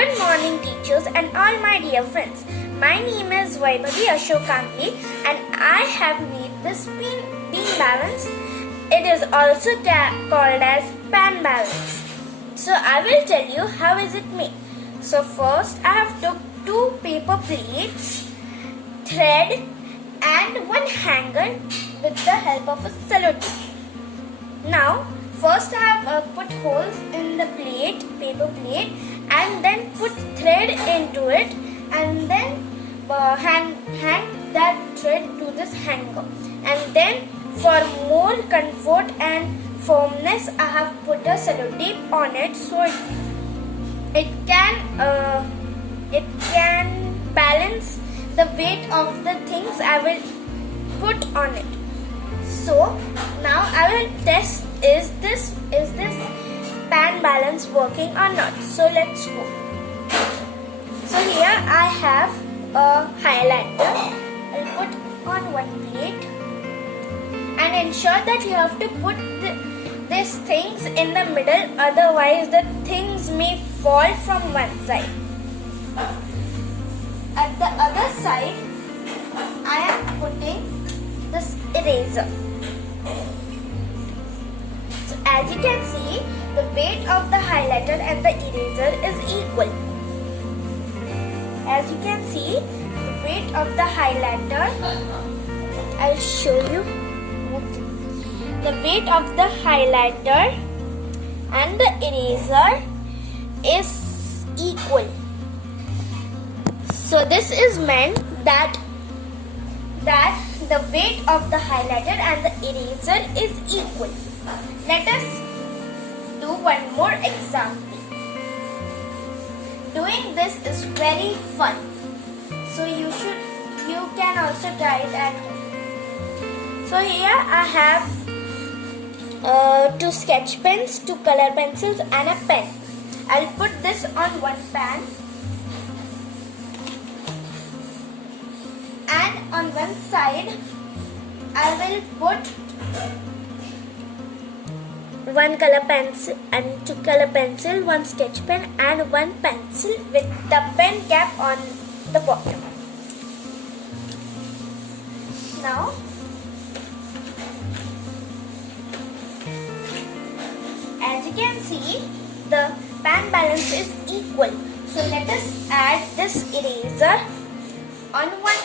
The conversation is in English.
Good morning, teachers and all my dear friends. My name is Vaibhavi Kamble and I have made this bean balance. It is also called as pan balance. So I will tell you how is it made. So first I have took 2 paper plates, thread and one hanger with the help of a cello tip. Now first I have put holes in the paper plate, and then put thread into it, and then hang that thread to this hanger. And then for more comfort and firmness, I have put a cello tape on it, so it can balance the weight of the things I will put on it. So now I will test is this pan balance working or not. So let's go. So here I have a highlighter. I'll put on one plate and ensure that you have to put these things in the middle, otherwise the things may fall from one side. At the other side I am putting this eraser. So as you can see, the weight of the highlighter and the eraser is equal. As you can see, the weight of the highlighter, I'll show you. The weight of the highlighter and the eraser is equal. So this is meant that the weight of the highlighter and the eraser is equal. Let us do one more example. Doing this is very fun. So you can also try it at home. So here I have 2 sketch pens, 2 color pencils and a pen. I'll put this on one pan. And on one side I will put 1 color pencil and 2 color pencil, 1 sketch pen and 1 pencil with the pen cap on the bottom. Now as you can see, the pan balance is equal. So let us add this eraser on one